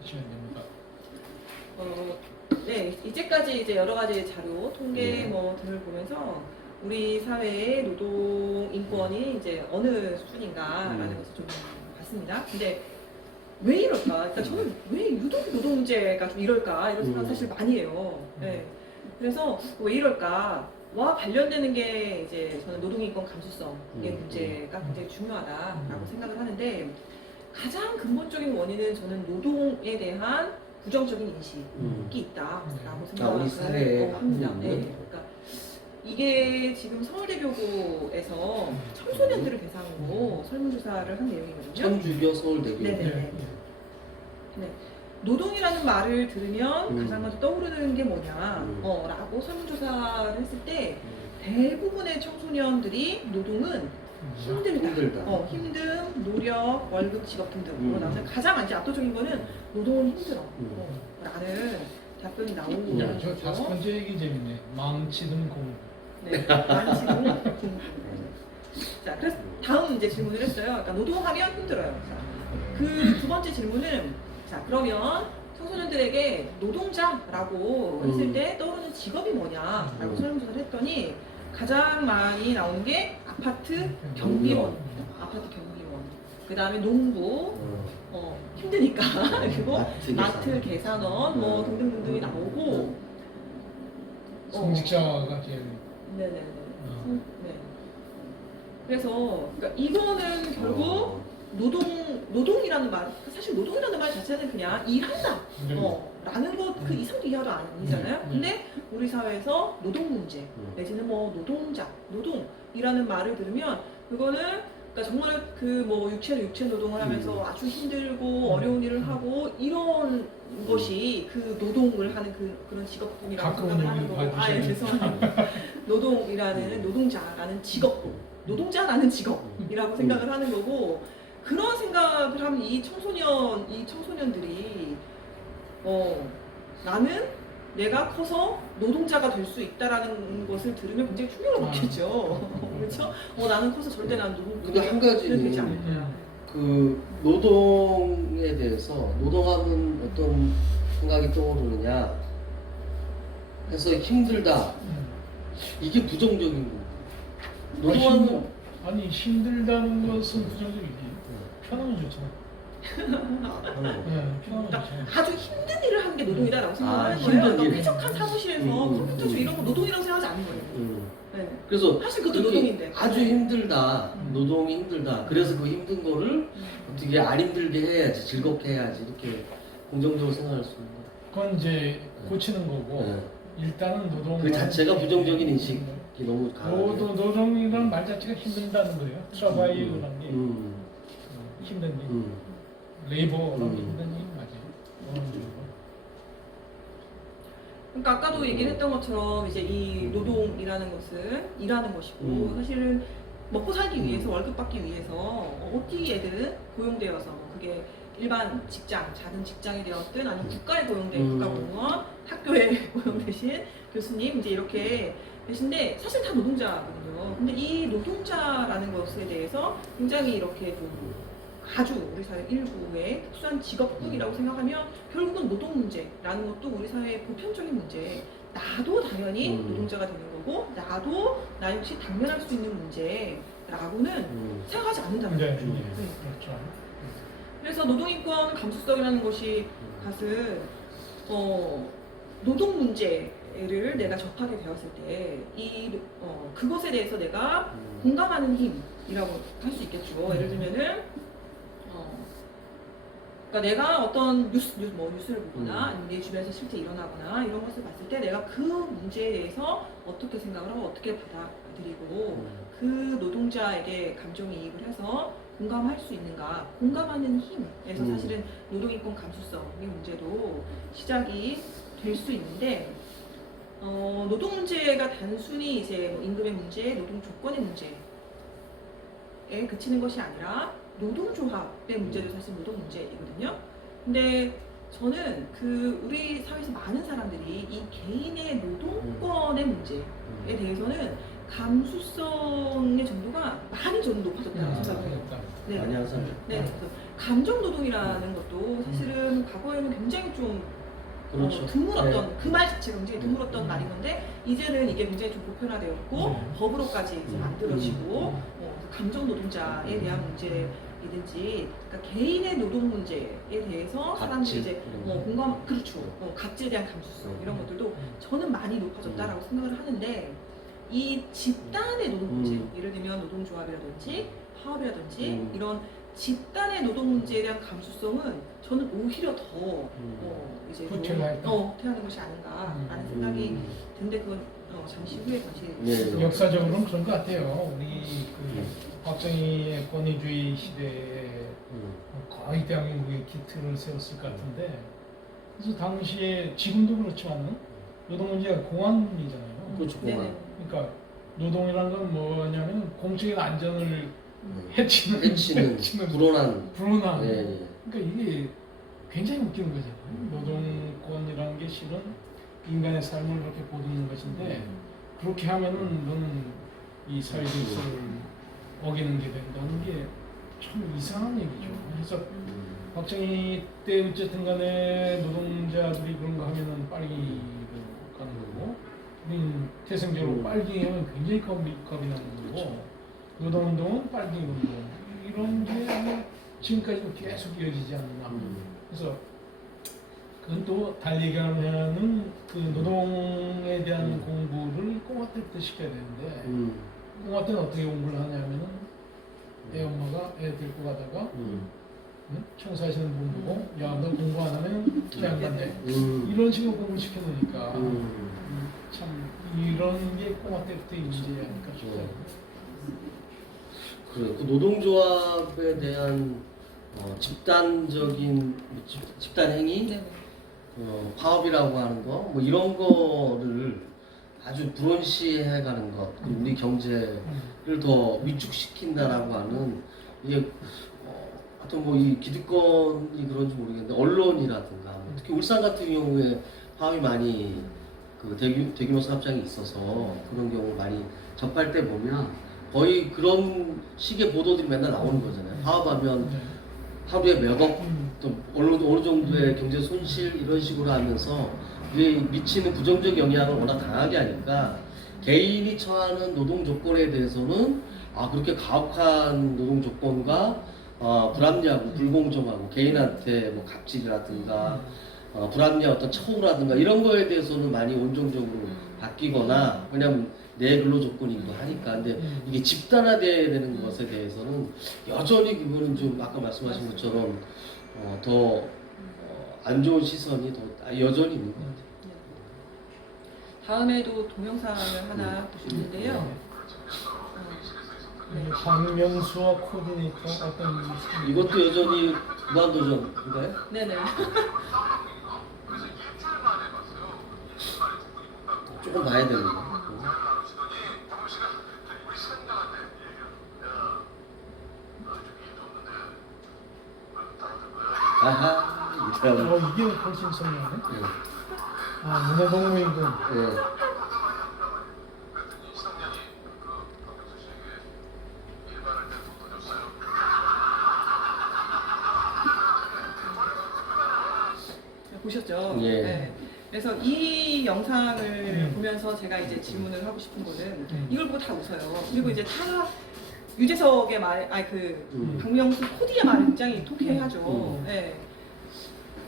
하시면 됩니다. 네, 이제까지 이제 여러 가지 자료, 통계 뭐 등을 보면서 우리 사회의 노동 인권이 이제 어느 수준인가라는 것을 좀 봤습니다. 근데 왜 이럴까? 그러니까 저는 왜 유독 노동제가 좀 이럴까 이런 생각 사실 많이 해요. 네. 그래서 왜 이럴까? 와 관련되는 게 이제 저는 노동인권 감수성의 문제가 굉장히 중요하다라고 생각을 하는데 가장 근본적인 원인은 저는 노동에 대한 부정적인 인식이 있다라고 생각을 우리 사회에 합니다. 네. 그러니까 이게 지금 서울대교구에서 청소년들을 대상으로 설문조사를 한 내용이거든요. 청주교 서울대교. 네네네. 네. 노동이라는 말을 들으면 가장 먼저 떠오르는 게 뭐냐 라고 설문조사를 했을 때 대부분의 청소년들이 노동은 힘들다. 힘듦, 노력, 월급, 직업 등등으로 나오는데 가장 이제 압도적인 거는 노동은 힘들어 라는 답변이 나오는 저 다섯 거죠. 번째 얘기 재밌네. 망치는 공부. 네, 많지는 자, 그래서 다음 이제 질문을 했어요. 그러니까 노동하면 힘들어요. 그 두 번째 질문은 자, 그러면 청소년들에게 노동자라고 했을 때 떠오르는 직업이 뭐냐라고 설문조사를 했더니 가장 많이 나오는 게 아파트 경비원, 그 다음에 농부, 힘드니까 그리고 마트 계산원 뭐 등등등등이 나오고 성직자가 제일. 네네네. 네. 그래서 그러니까 이거는 결국 노동이라는 말, 사실 노동이라는 말 자체는 그냥 일한다 라는 것 그 이상도 이하도 아니잖아요. 근데 우리 사회에서 노동 문제 내지는 뭐 노동자, 노동이라는 말을 들으면 그거는 그러니까 정말 그 뭐 육체 노동을 하면서 아주 힘들고 어려운 일을 하고 이런 것이 그 노동을 하는 그런 직업군이라고 생각을 하는 거고 죄송합니다. 노동이라는 노동자라는 노동자라는 직업이라고 생각을 하는 거고 그런 생각을 하면 이 청소년들이 나는 내가 커서 노동자가 될 수 있다라는 것을 들으면 굉장히 충격을 먹겠죠. 그렇죠? 나는 커서 절대 난 근데 한 가지는 되지 않을 거야. 그 노동에 대해서 노동하면 어떤 생각이 떠오르느냐 해서 힘들다 이게 부정적인 거. 노동하면 아니 힘들다는 것은 부정적이지. 편하면 좋잖아. 편하면 좋잖아. 아주 힘든 일을 하는 게 노동이다라고 생각하는 거예요. 힘든 그러니까 일. 쾌적한 사무실에서 컴퓨터 쪽 이런 거 노동이라고 생각하지 않는 거예요. 네. 그래서 사실 그것도 그렇게 노동인데. 아주 힘들다, 노동이 힘들다. 그래서 그 힘든 거를 어떻게 안 힘들게 해야지, 즐겁게 해야지 이렇게 긍정적으로 생각할 수 있는 거. 그건 이제 고치는 거고 일단은 노동. 그 자체가 부정적인 인식이 너무 강해요. 노동이라는 말 자체가 힘든다는 거예요. 서바이브라는 게 힘든 일. 레이버라는 게 힘든 일 맞아요. 그러니까 아까도 얘기를 했던 것처럼 이제 이 노동이라는 것은 일하는 것이고 사실은 먹고 살기 위해서 월급 받기 위해서 어디에든 고용되어서 그게 일반 직장, 작은 직장이 되었든 아니면 국가에 고용된 국가공무원, 학교에 고용되신 교수님 이제 이렇게 계신데 사실 다 노동자거든요. 근데 이 노동자라는 것에 대해서 굉장히 이렇게 좀 아주 우리 사회 일부의 특수한 직업군이라고 생각하면 결국은 노동 문제라는 것도 우리 사회의 보편적인 문제. 나도 당연히 노동자가 되는 거고 나도 나 역시 당면할 수 있는 문제라고는 생각하지 않는다는 거죠. 그렇죠. 그래서 노동인권 감수성이라는 것이 사실 노동 문제를 내가 접하게 되었을 때 그것에 대해서 내가 공감하는 힘이라고 할 수 있겠죠. 예를 들면은 그러니까 내가 어떤 뉴스를 보거나 아니면 내 주변에서 실제 일어나거나 이런 것을 봤을 때 내가 그 문제에 대해서 어떻게 생각을 하고 어떻게 받아들이고 그 노동자에게 감정이입을 해서 공감할 수 있는가, 공감하는 힘에서 사실은 노동인권 감수성의 문제도 시작이 될 수 있는데 노동 문제가 단순히 이제 뭐 임금의 문제, 노동 조건의 문제에 그치는 것이 아니라 노동조합의 문제도 사실 노동 문제이거든요. 근데 저는 우리 사회에서 많은 사람들이 이 개인의 노동권의 문제에 대해서는 감수성의 정도가 많이 저는 높아졌다고 생각해요. 많이 한 사람. 네. 감정 노동이라는 것도 사실은 과거에는 굉장히 좀 그렇죠. 드물었던 네. 그 말 자체가 굉장히 드물었던 말인 건데 이제는 이게 굉장히 좀 보편화되었고 법으로까지 이제 만들어지고 그 감정 노동자에 대한 문제이든지 그러니까 개인의 노동 문제에 대해서 사람들이 이제 공감 그렇죠 갑질에 대한 감수성 이런 것들도 저는 많이 높아졌다라고 생각을 하는데 이 집단의 노동 문제 예를 들면 노동조합이라든지 파업이라든지 이런 집단의 노동 문제에 대한 감수성은 저는 오히려 더 이제 후퇴하는 것이 아닌가라는 생각이 드는데 그건 잠시 후에 다시 역사적으로는 그런 것 같아요. 우리 그 박정희의 권위주의 시대에 거의 대한민국의 기틀을 세웠을 것 같은데 그래서 당시에 지금도 그렇지만은 노동 문제가 공안이잖아요. 그렇죠. 공안. 그러니까 노동이라는 건 뭐냐면 공적인 안전을 해치는 불온한. 그러니까 이게 굉장히 웃기는 거잖아요. 노동권이라는 게 실은 인간의 삶을 그렇게 보듬는 것인데 그렇게 하면은 너는 이 사회 질서를 어기는 게 된다는 게 참 이상한 얘기죠. 그래서 박정희 때 어쨌든 간에 노동자들이 그런 거 하면은 빨리 가는 거고 우린 태생적으로 빨갱이 하면 굉장히 겁이 나는 거고 노동운동은 빨갱이 운동 이런 게 지금까지도 계속 이어지지 않나. 그래서 그건 또 달리 얘기하면은 그 노동에 대한 공부를 꼬마 때부터 시켜야 되는데 꼬마 때는 어떻게 공부를 하냐면은 애 엄마가 애 데리고 가다가 청소하시는 분 보고 야 너 공부 안 하면 그냥 간대 이런 식으로 공부를 시켜놓으니까 참 이런 게 꼬마 때부터의 문제야 아닐까 싶어요. 그래, 그 노동조합에 대한 집단적인 집단 행위, 파업이라고 하는 거, 뭐 이런 거를 아주 불온시해가는 것, 우리 경제를 더 위축시킨다라고 하는 이게 하여튼 뭐 이 기득권이 그런지 모르겠는데 언론이라든가 특히 울산 같은 경우에 파업이 많이 그 대규모 사업장이 있어서 그런 경우 많이 접할 때 보면 거의 그런 식의 보도들이 맨날 나오는 거잖아요. 파업하면 하루에 몇억, 또 어느 정도의 경제 손실 이런 식으로 하면서 이게 미치는 부정적 영향을 워낙 강하게 하니까 개인이 처하는 노동 조건에 대해서는 그렇게 가혹한 노동 조건과 불합리하고 불공정하고 개인한테 뭐 갑질이라든가 불합리한 어떤 처우라든가 이런 거에 대해서는 많이 온정적으로 바뀌거나 왜냐면 내 근로 조건이기도 하니까. 근데 이게 집단화돼야 되는 것에 대해서는 여전히 그거는 좀 아까 말씀하신 것처럼 더 안 좋은 시선이 더 여전히 있는 것 같아요. 다음에도 동영상을 하나 보시는데요. 박명수와 코디네이터 어떤 이것도 여전히 무한도전인가요? 네네. 조금 봐야 되는 거. 아하. 이게 훨씬 선명하네. 문화동물이군. 보셨죠? 예. 네. 그래서 이 영상을 보면서 제가 이제 질문을 하고 싶은 거는 이걸 보고 다 웃어요. 그리고 이제 다 유재석의 말, 박명수 코디의 말을 굉장히 통쾌하죠. 네.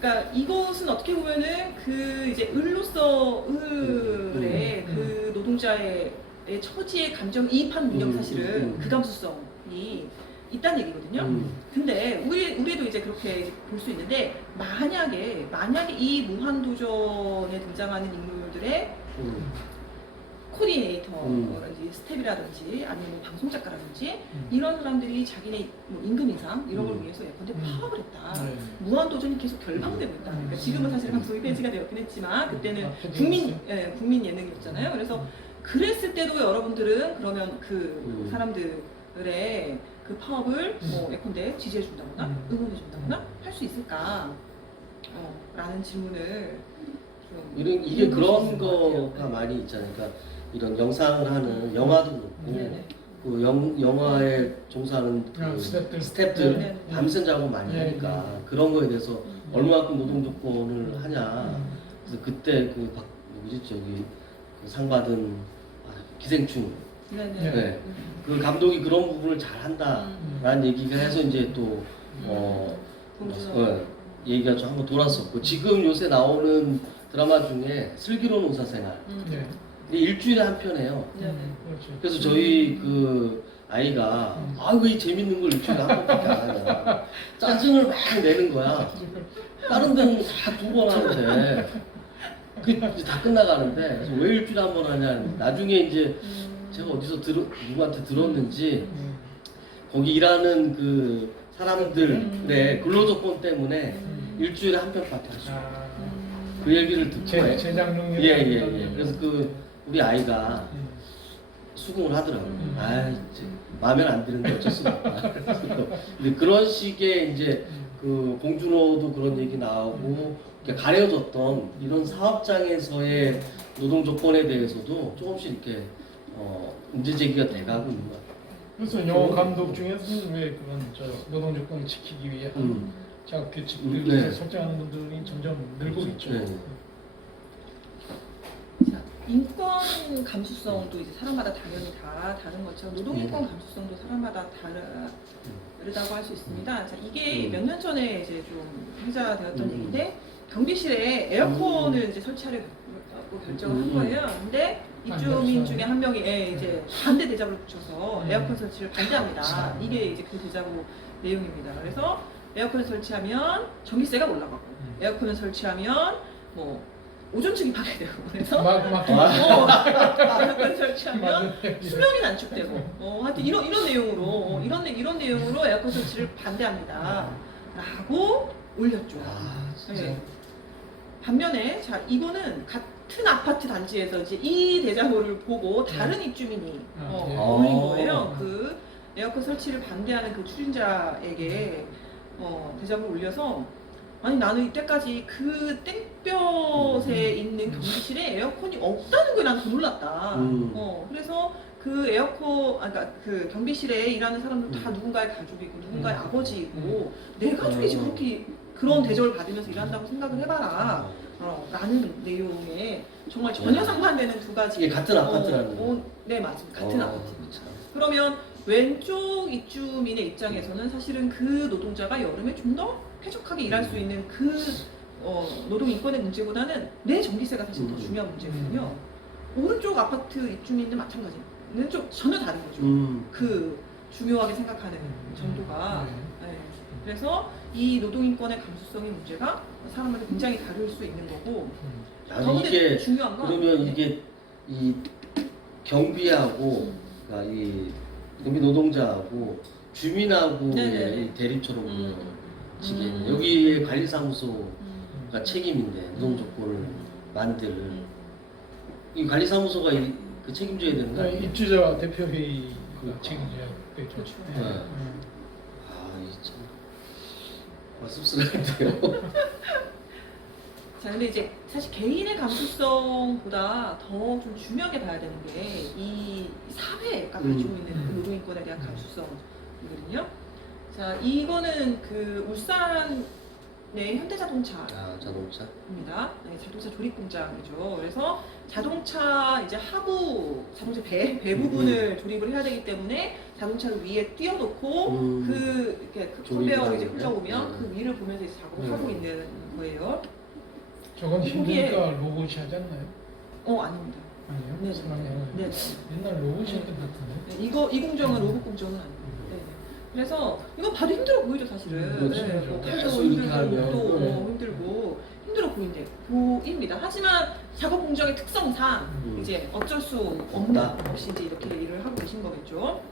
그러니까 이것은 어떻게 보면은 그 이제 을로서 을의 그 노동자의 처지의 감정이입한 능력 사실은 그 감수성이 있다는 얘기거든요. 근데 우리도 이제 그렇게 이제 볼 수 있는데 만약에 이 무한도전에 등장하는 인물들의 코디네이터라든지 스텝이라든지 아니면 뭐 방송 작가라든지 이런 사람들이 자기네 뭐 임금 인상 이런 걸 위해서 예컨대 파업을 했다. 무한도전이 계속 결방되고 있다. 그러니까 지금은 사실 방송이 폐지가 되었긴 했지만 그때는 국민 예능이었잖아요. 그래서 그랬을 때도 여러분들은 그러면 그 사람들의 그 파업을 뭐 예컨대 지지해준다거나 응원해준다거나 할 수 있을까? 라는 질문을 좀 이게 그런 거가 많이 있잖아요. 그러니까 이런 영상을 하는 영화도 그렇고 그 영화에 종사하는 그 스태프들 네. 밤새 작업 많이 네, 하니까 그런 거에 대해서 얼마만큼 노동 조건을 하냐. 그래서 그때 그 누구지 저기 그 상 받은 기생충 네네. 네. 그 감독이 그런 부분을 잘 한다라는 얘기가 해서 이제 또 얘기가 좀 한번 돌았었고 지금 요새 나오는 드라마 중에 슬기로운 의사생활 네. 이게 일주일에 한 편이에요. 네네. 그렇죠. 그래서 저희 그 아이가 왜 재밌는 걸 일주일에 한 번밖에 안 하냐 짜증을 막 내는 거야. 다른 데는 다 2번 하는데 그 이제 다 끝나가는데 그래서 왜 일주일에 한 번 하냐. 나중에 이제 제가 어디서 누구한테 들었는지 거기 일하는 그 사람들의 근로조건 때문에 일주일에 한 편밖에 할 수 없어요. 그 얘기를 듣고 제작 능력. 예예예. 그래서 그 우리 아이가 수긍을 하더라고요. 이제 마음에 안 드는데 어쩔 수가 없다. 근데 그런 식의 이제 그 봉준호도 그런 얘기 나오고 이렇게 가려졌던 이런 사업장에서의 노동 조건에 대해서도 조금씩 이렇게 문제 제기가 돼가고 있는 것 같아요. 그래서 영화 감독 중에서는 왜 그런 노동 조건을 지키기 위해 작업 규칙들을 네. 설정하는 분들이 점점 늘고 있죠. 네. 자, 인권 감수성도 이제 사람마다 당연히 다 다른 것처럼 노동 인권 감수성도 사람마다 다르다고 할 수 있습니다. 자, 이게 몇 년 전에 이제 좀 회자되었던 얘기인데 경비실에 에어컨을 이제 설치하려고 결정을 한 거예요. 근데 입주민 중에 한 명이 이제 반대 대자보를 붙여서 에어컨 설치를 반대합니다. 이게 이제 그 대자보 내용입니다. 그래서 에어컨을 설치하면 전기세가 올라가고 에어컨을 설치하면 뭐 오존층이 파괴되고 그래서 에어컨 설치하면 수명이 단축되고 하여튼 이런 내용으로 이런 내용으로 에어컨 설치를 반대합니다. 라고 올렸죠. 네. 반면에 자 이거는 같은 아파트 단지에서 이제 이 대자보를 보고 다른 입주민이 올린 거예요. 그 에어컨 설치를 반대하는 그 추진자에게 대자보를 올려서 아니 나는 이때까지 그 땡볕에 있는 경비실에 에어컨이 없다는 게 난 더 놀랐다. 그래서 그 그러니까 그 경비실에 일하는 사람들 다 누군가의 가족이고 누군가의 아버지이고 내 가족이 지금 그렇게 그런 대접을 받으면서 일한다고 생각을 해봐라. 라는 내용에 정말 전혀 상반되는 두 가지. 이게 같은 아파트라는 거. 네 맞습니다. 같은 아파트입니다. 그러면 왼쪽 입주민의 입장에서는 사실은 그 노동자가 여름에 좀 더 쾌적하게 일할 수 있는 그 노동 인권의 문제보다는 내 전기세가 사실 더 중요한 문제거든요. 오른쪽 아파트 입주민도 마찬가지예요. 왼쪽 전혀 다른 거죠. 그 중요하게 생각하는 정도가. 네. 그래서 이 노동 인권의 감수성의 문제가 사람마다 굉장히 다를 수 있는 거고. 이게 중요한 건 그러면 이게 이 경비하고 그러니까 이 경비 노동자하고 주민하고의 이 대립처럼 보여지게 여기에 관리사무소가 책임인데 노동 조건을 만들 이 관리사무소가 그 책임져야 되는 거 아니에요? 입주자 대표회의가 책임져야 되죠. 그렇죠. 참 씁쓸한데요. 자, 근데 이제 사실 개인의 감수성보다 더 좀 중요하게 봐야 되는 게 이 사회가 가지고 있는 그 노동인권에 대한 감수성이거든요. 자, 이거는 그 울산의 현대자동차. 자동차. 네, 자동차 조립 공장이죠. 그래서 자동차 이제 하부 자동차 배 부분을 조립을 해야 되기 때문에 자동차를 위에 띄워놓고 이렇게 컨베이어로 이제 흘러오면 그 위를 보면서 이제 작업을 하고 있는 거예요. 저건 힘드니까 로봇이 하지 않나요? 아닙니다. 아니요? 네, 사람이 네. 옛날 로봇이 했던 것 같은데. 이 공정은 로봇 공정은 아니에요. 네. 그래서 이거 봐도 힘들어 보이죠 사실은. 그렇죠. 팔도 힘들고 또 힘들어 보입니다. 하지만 작업 공정의 특성상 이제 어쩔 수 없이 이제 이렇게 일을 하고 계신 거겠죠.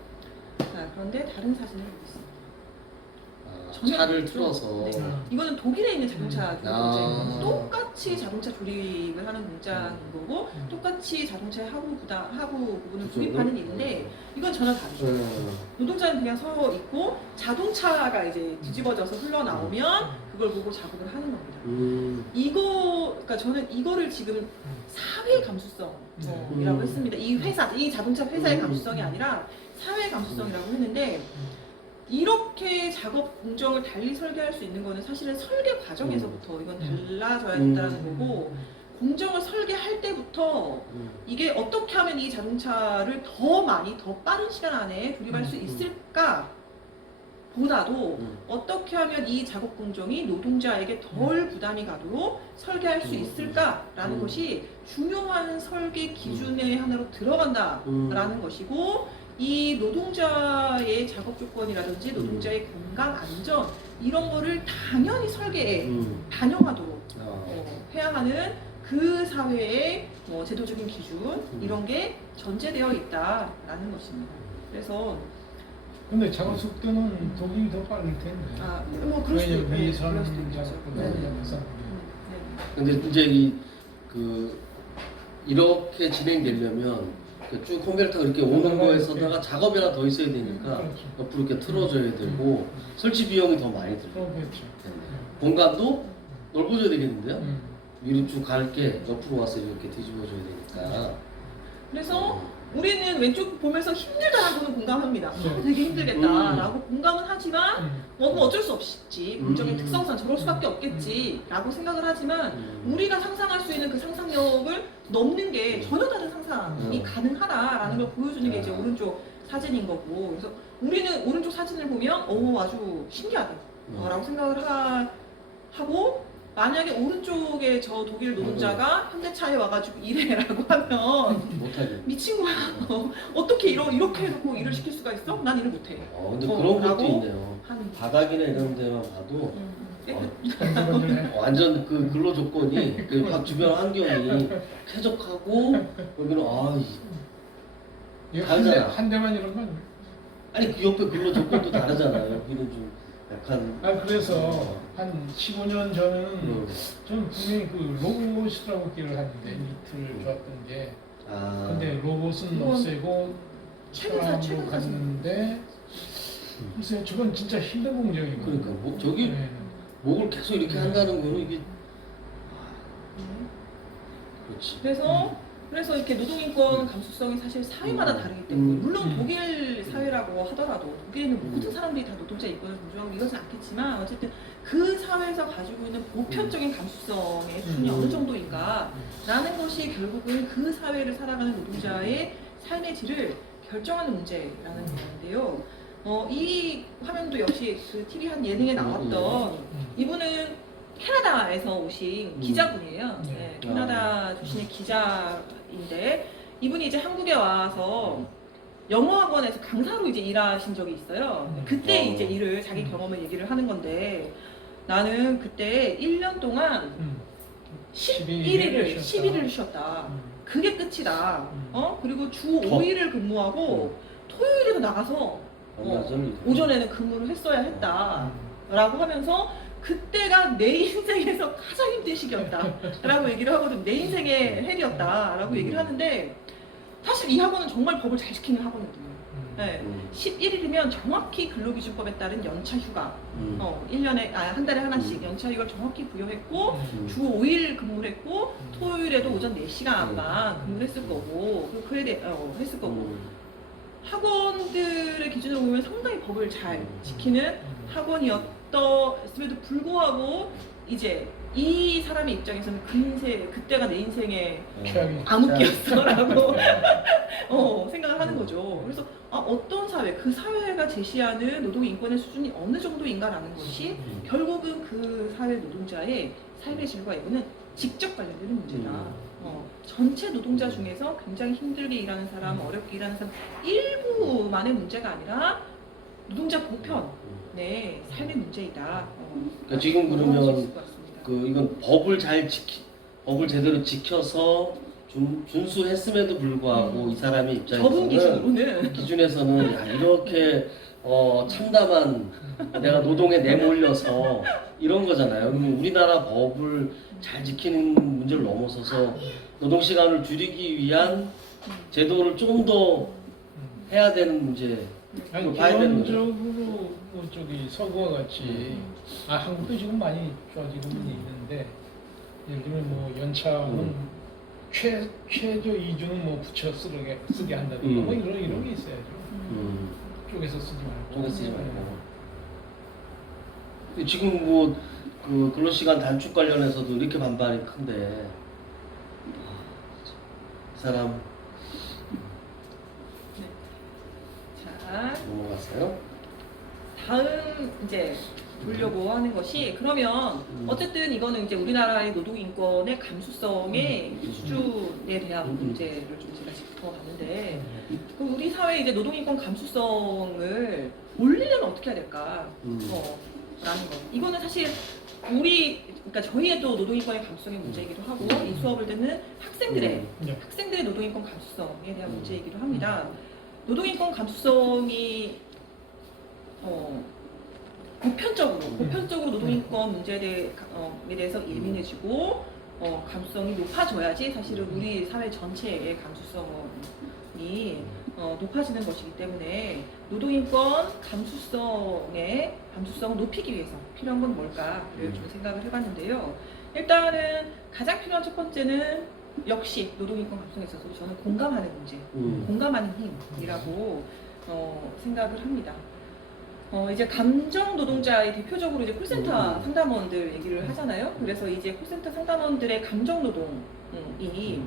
자, 그런데 다른 사진을 보겠습니다. 차를 틀어서. 네. 이거는 독일에 있는 자동차 조립 공장입니다. 똑같이 자동차 조립을 하는 공장인 거고 똑같이 자동차의 하부 부분을 조립하는 일인데 이건 전혀 다르죠. 노동자는 그냥 서 있고 자동차가 이제 뒤집어져서 흘러나오면 그걸 보고 작업을 하는 겁니다. 그러니까 저는 이거를 지금 사회 감수성이라고 했습니다. 이 자동차 회사의 감수성이 아니라 사회 감수성이라고 했는데 이렇게 작업 공정을 달리 설계할 수 있는 거는 사실은 설계 과정에서부터 이건 달라져야 된다는 거고 공정을 설계할 때부터 이게 어떻게 하면 이 자동차를 더 많이 더 빠른 시간 안에 구입할 수 있을까 보다도 어떻게 하면 이 작업 공정이 노동자에게 덜 부담이 가도록 설계할 수 있을까라는 것이 중요한 설계 기준의 하나로 들어간다라는 것이고 이 노동자의 작업 조건이라든지 노동자의 건강 안전 이런 거를 당연히 설계에 반영하도록 해야 하는 그 사회의 뭐 제도적인 기준 이런 게 전제되어 있다라는 것입니다. 그래서 근데 작업 속도는 독일이 더 빠를 텐데. 뭐 그럴 수도 있고 위선 그럴 수도 있죠. 작업보다 네. 위선. 근데 이제 이렇게 진행되려면 쭉 컨베이터가 이렇게 오는 거에서다가 작업이 하나 더 있어야 되니까 그렇죠. 옆으로 이렇게 틀어줘야 되고 설치 비용이 더 많이 들어요. 그렇죠. 공간도 넓어져야 되겠는데요? 음. 위로 쭉 갈게 옆으로 와서 이렇게 뒤집어줘야 되니까. 그래서 우리는 왼쪽 보면서 힘들다라고는 공감합니다. 네. 되게 힘들겠다라고 공감은 하지만 뭐 어쩔 수 없지. 공정의 특성상 저럴 수밖에 없겠지라고 생각을 하지만 우리가 상상할 수 있는 그 상상력을 넘는 게 전혀 다른 상상이 가능하다라는 걸 보여주는 게 이제 오른쪽 사진인 거고 그래서 우리는 오른쪽 사진을 보면 아주 신기하다라고 생각을 하고 만약에 오른쪽에 저 독일 노동자가 현대차에 와가지고 일해라고 하면 못하죠. 미친 거야. 어떻게 이렇게 해놓고 일을 시킬 수가 있어? 난 일을 못해. 근데 그런 것도 라고 있네요. 하는 바닥이나 이런 데만 봐도 건조건조해. 완전 그 근로 조건이 그 주변 환경이 쾌적하고 여기는 다르잖아. 한 대만 이런 건. 아니 그 옆에 근로 조건도 다르잖아요. 여기는 좀 약간 그래서 한 15년 전에는 저는 분명히 그 로봇이라고 길을 하는데 이틀 좋았던 게 근데 로봇은 없애고 최근 사람으로 갔는데 글쎄 저건 진짜 힘든 공정이고 그러니까 저기 목을 계속 이렇게 한다는 거는 이게 그렇지. 그래서 이렇게 노동인권 감수성이 사실 사회마다 다르기 때문에 물론 독일 사회라고 하더라도 독일에는 모든 사람들이 다 노동자 인권을 존중하고 이러진 않겠지만 어쨌든 그 사회에서 가지고 있는 보편적인 감수성의 수준이 어느 정도인가라는 것이 결국은 그 사회를 살아가는 노동자의 삶의 질을 결정하는 문제라는 건데요. 이 화면도 역시 그 TV 한 예능에 나왔던 이분은 캐나다에서 오신 기자분이에요. 네, 캐나다 출신의 기자인데 이분이 이제 한국에 와서 영어 학원에서 강사로 이제 일하신 적이 있어요. 그때 이제 일을 자기 경험을 얘기를 하는 건데 나는 그때 1년 동안 11일을 쉬었다. 그게 끝이다. 그리고 주 5일을 근무하고 토요일에도 나가서 오전에는 근무를 했어야 했다. 라고 하면서 그때가 내 인생에서 가장 힘든 시기였다 라고 얘기를 하거든. 내 인생의 헬이었다 라고 얘기를 하는데 사실 이 학원은 정말 법을 잘 지키는 학원이거든요. 네. 11일이면 정확히 근로기준법에 따른 연차 휴가 1년에 한 달에 하나씩 연차 휴가를 정확히 부여했고 주 5일 근무를 했고 토요일에도 오전 4시간만 근무를 했을 거고 했을 거고 학원들의 기준으로 보면 상당히 법을 잘 지키는 학원이었음에도 불구하고 이제 이 사람의 입장에서는 그때가 내 인생의 암흑기였어라고 생각을 하는 거죠. 그래서 어떤 사회, 그 사회가 제시하는 노동 인권의 수준이 어느 정도인가라는 것이 결국은 그 사회 노동자의 삶의 질과 이거는 직접 관련되는 문제다. 전체 노동자 중에서 굉장히 힘들게 일하는 사람, 어렵게 일하는 사람 일부만의 문제가 아니라 노동자 보편의 삶의 문제이다. 그러니까 지금 그러면 이건 법을 제대로 지켜서 준수했음에도 불구하고 이 사람의 입장에서는 기준에서는 이렇게 참담한 내가 노동에 내몰려서 이런 거잖아요. 그러면 우리나라 법을 잘 지키는 문제를 넘어서서 노동 시간을 줄이기 위한 제도를 좀 더 해야 되는 문제. 기본적으로 저기 서구와 같이 한국도 지금 많이 좋아지고 있는데 예를 들면 뭐 연차는 최저 2주는 뭐 붙여 쓰게 한다든가 뭐 이런 게 있어야죠. 쪼개서 쓰지 말고. 쪼개 쓰지 말고. 근데 지금 뭐 그 근로시간 단축 관련해서도 이렇게 반발이 큰데 이 사람 자, 넘어갔어요? 다음 이제 보려고 하는 것이 그러면 어쨌든 이거는 이제 우리나라의 노동인권의 감수성의 수준에 대한 문제를 좀 제가 짚어봤는데 그럼 우리 사회 이제 노동인권 감수성을 올리려면 어떻게 해야 될까? 라는 거. 이거는 사실 그러니까 저희의 또 노동인권의 감수성의 문제이기도 하고 이 수업을 듣는 학생들의 노동인권 감수성에 대한 문제이기도 합니다. 노동인권 감수성이 보편적으로 노동인권 문제에 대해서 예민해지고 감수성이 높아져야지 사실은 우리 사회 전체의 감수성이 높아지는 것이기 때문에 노동인권 감수성을 높이기 위해서 필요한 건 뭘까를 좀 생각을 해봤는데요. 일단은 가장 필요한 첫 번째는 역시 노동인권 감수성에 있어서 저는 공감하는 문제, 공감하는 힘이라고 생각을 합니다. 이제 감정 노동자의 대표적으로 이제 콜센터 상담원들 얘기를 하잖아요. 그래서 이제 콜센터 상담원들의 감정 노동이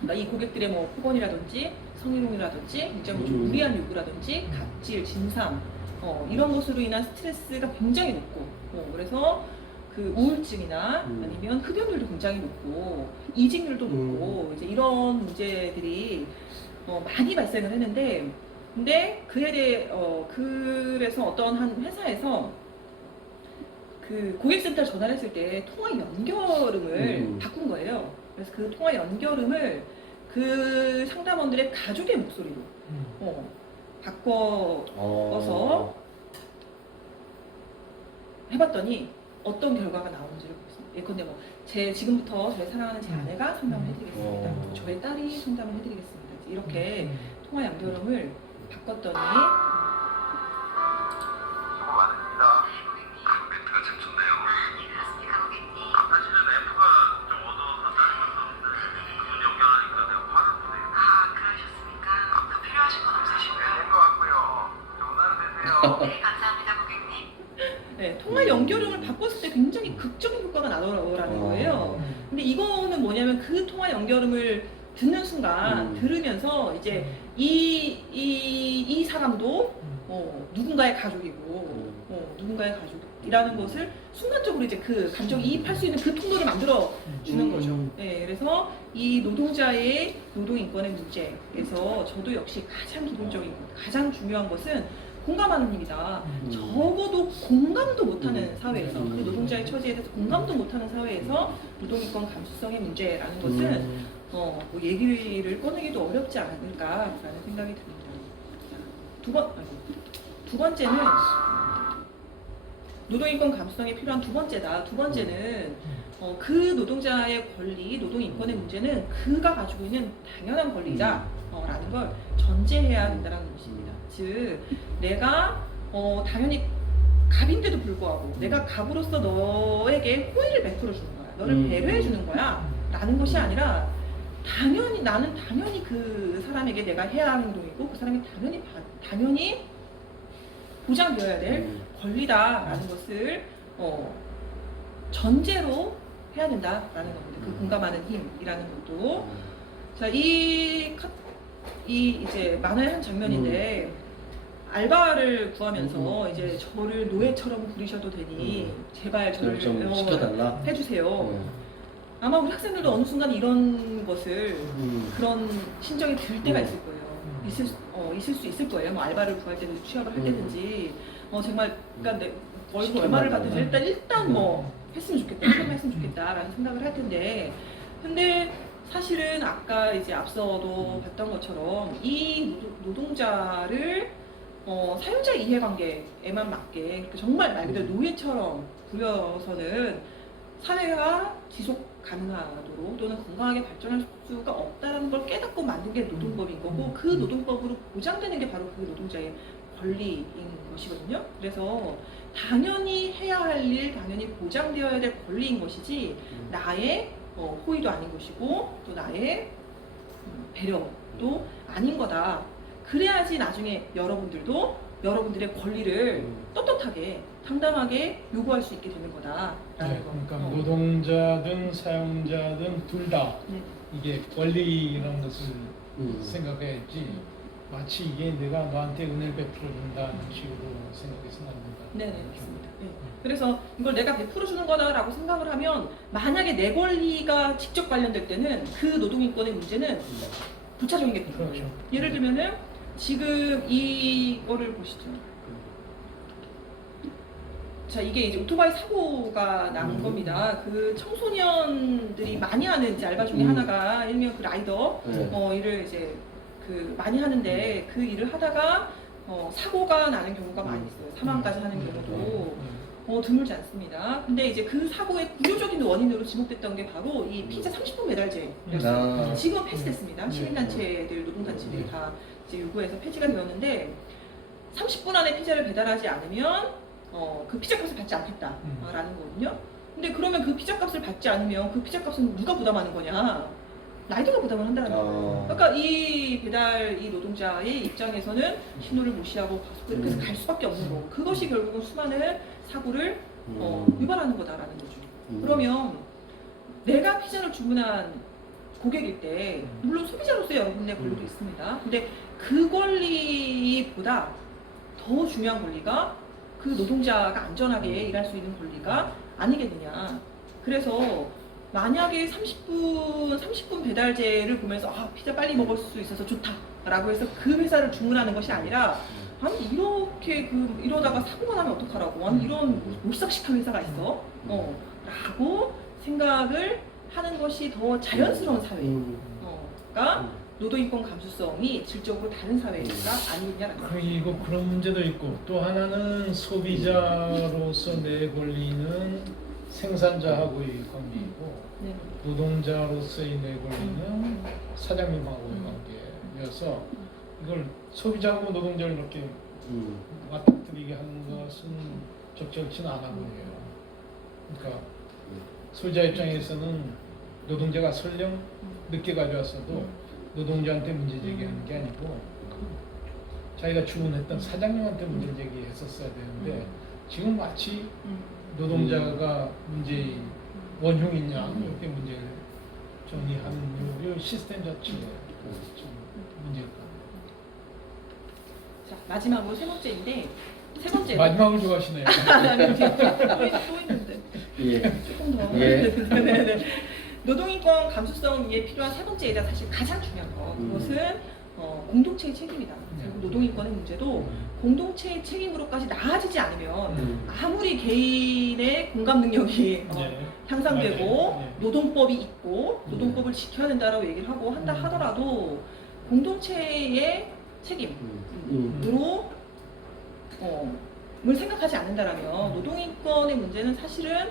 그러니까 이 고객들의 뭐 폭언이라든지 성희롱이라든지 굉장히 좀 무리한 요구라든지 갑질, 진상 이런 것으로 인한 스트레스가 굉장히 높고 그래서 그 우울증이나 아니면 흡연율도 굉장히 높고 이직률도 높고 이제 이런 문제들이 많이 발생을 했는데 근데 그에 대해 그래서 어떤 한 회사에서 그 고객센터 전화를 했을 때 통화 연결음을 바꾼 거예요. 그래서 그 통화 연결음을 그 상담원들의 가족의 목소리로 바꿔서 해봤더니 어떤 결과가 나오는지를 보겠습니다. 예컨대 뭐 지금부터 저의 사랑하는 제 아내가 상담을 해드리겠습니다. 저의 딸이 상담을 해드리겠습니다. 이렇게 통화 연결음을 바꿨더니 네, 통화 연결음을 바꿨을 때 굉장히 극적인 효과가 나더라는 거예요. 근데 이거는 뭐냐면 그 통화 연결음을 듣는 순간 들으면서 이제 이 사람도 누군가의 가족이고 누군가의 가족이라는 것을 순간적으로 이제 그 감정이입할 수 있는 그 통로를 만들어 주는 거죠. 네, 그래서 이 노동자의 노동인권의 문제에서 저도 역시 가장 기본적인 것, 가장 중요한 것은 공감하는 힘이다. 적어도 공감도 못하는 사회에서 그 노동자의 처지에 대해서 공감도 못하는 사회에서 노동인권 감수성의 문제라는 것은 뭐 얘기를 꺼내기도 어렵지 않을까라는 생각이 듭니다. 두 번째는 노동인권 감수성이 필요한 두 번째는 그 노동자의 권리, 노동인권의 문제는 그가 가지고 있는 당연한 권리다라는 걸 전제해야 된다는 것입니다. 즉 내가 당연히 갑인데도 불구하고 내가 갑으로서 너에게 호의를 베풀어 주는 거야. 너를 배려해 주는 거야. 라는 것이 아니라 나는 당연히 그 사람에게 내가 해야 할 행동이고 그 사람이 당연히 보장되어야 될 권리다라는 것을 전제로 해야 된다라는 겁니다. 그 공감하는 힘이라는 것도. 자, 이제 만화의 한 장면인데 알바를 구하면서 이제 저를 노예처럼 부리셔도 되니 제발 저를 좀 시켜달라 해주세요. 아마 우리 학생들도 어느 순간 이런 것을 그런 심정이 들 때가 있을 거예요. 있을 수 있을 거예요. 뭐 알바를 구할 때든지 취업을 할 때든지 정말 그러니까 내 월급 얼마를 받든지 일단 뭐 했으면 좋겠다, 했으면 좋겠다라는 생각을 할 텐데 근데 사실은 아까 이제 앞서도 봤던 것처럼 이 노동자를 사용자 이해관계에만 맞게 정말 말 그대로 노예처럼 부려서는 사회가 지속 가능하도록 또는 건강하게 발전할 수가 없다는 걸 깨닫고 만든 게 노동법인 거고 그 노동법으로 보장되는 게 바로 그 노동자의 권리인 것이거든요. 그래서 당연히 해야 할 일, 당연히 보장되어야 될 권리인 것이지 나의 호의도 아닌 것이고 또 나의 배려도 아닌 거다. 그래야지 나중에 여러분들의 권리를 떳떳하게 당당하게 요구할 수 있게 되는 거다라는 네, 거. 그러니까 노동자든 사용자든 둘 다 네. 이게 권리라는 것을 음. 생각해야지 마치 이게 내가 너한테 은혜를 베풀어 준다는 식으로 생각해서는 안 된다. 네네 맞습니다. 네. 그래서 이걸 내가 베풀어 주는 거다라고 생각을 하면 만약에 내 권리가 직접 관련될 때는 그 노동인권의 문제는 부차적인 게 되는 거예요. 그렇죠. 예를 들면은 지금 이거를 보시죠. 자 이게 이제 오토바이 사고가 난 겁니다. 그 청소년들이 많이 하는 이제 알바 중에 하나가 일명 그 라이더 네. 일을 이제 그 많이 하는데 그 일을 하다가 사고가 나는 경우가 많이 있어요. 사망까지 하는 경우도 드물지 않습니다. 근데 이제 그 사고의 구조적인 원인으로 지목됐던 게 바로 이 피자 30분 배달제였어요. 아. 지금은 폐지됐습니다. 시민단체들, 노동단체들이 다 이제 요구해서 폐지가 되었는데 30분 안에 피자를 배달하지 않으면 그 피자값을 받지 않겠다라는 거거든요. 근데 그러면 그 피자값을 받지 않으면 그 피자값은 누가 부담하는 거냐? 라이더가 부담을 한다는 거예요. 그러니까 이 배달 이 노동자의 입장에서는 신호를 무시하고 이렇게 해서 갈 수밖에 없는 거고 그것이 결국은 수많은 사고를 유발하는 거다라는 거죠. 그러면 내가 피자를 주문한 고객일 때 물론 소비자로서의 여러분의 권리도 있습니다. 근데 그 권리보다 더 중요한 권리가 그 노동자가 안전하게 일할 수 있는 권리가 아니겠느냐. 그래서 만약에 30분 배달제를 보면서 피자 빨리 먹을 수 있어서 좋다라고 해서 그 회사를 주문하는 것이 아니라 아니 이렇게 이러다가 사고가 나면 어떡하라고 아니 이런 몰삭식한 회사가 있어 라고 생각을 하는 것이 더 자연스러운 사회가 노동인권 감수성이 질적으로 다른 사회가 아니겠냐라는 거예요. 그리고 그런 문제도 있고 또 하나는 소비자로서 내 권리는 생산자하고의 관계이고 네. 노동자로서의 내 권리는 사장님하고의 관계여서 이걸 소비자하고 노동자를 이렇게 맞닥뜨리게 하는 것은 적절치는 않아 보여요. 그러니까 소비자 입장에서는 노동자가 설령 늦게 가져왔어도 노동자한테 문제 제기하는 게 아니고 자기가 주문했던 사장님한테 문제 제기했었어야 되는데 지금 마치 노동자가 문제인 원흉이냐 이렇게 문제를 정리하는 이 시스템 자체에 좀 문제가. 자 마지막으로 세 번째인데 세 번째 마지막을 좋아하시네요. 또 있는데 예. 조금 더. 예. 네네네. 노동인권 감수성 위에 필요한 세 번째이자 사실 가장 중요한 거 그것은 공동체의 책임이다. 그리고 노동인권의 문제도 공동체의 책임으로까지 나아지지 않으면 아무리 개인의 공감 능력이 향상되고 네. 노동법이 있고 노동법을 지켜야 된다라고 얘기를 하고 한다 하더라도 공동체의 책임으로 을 생각하지 않는다라면 노동인권의 문제는 사실은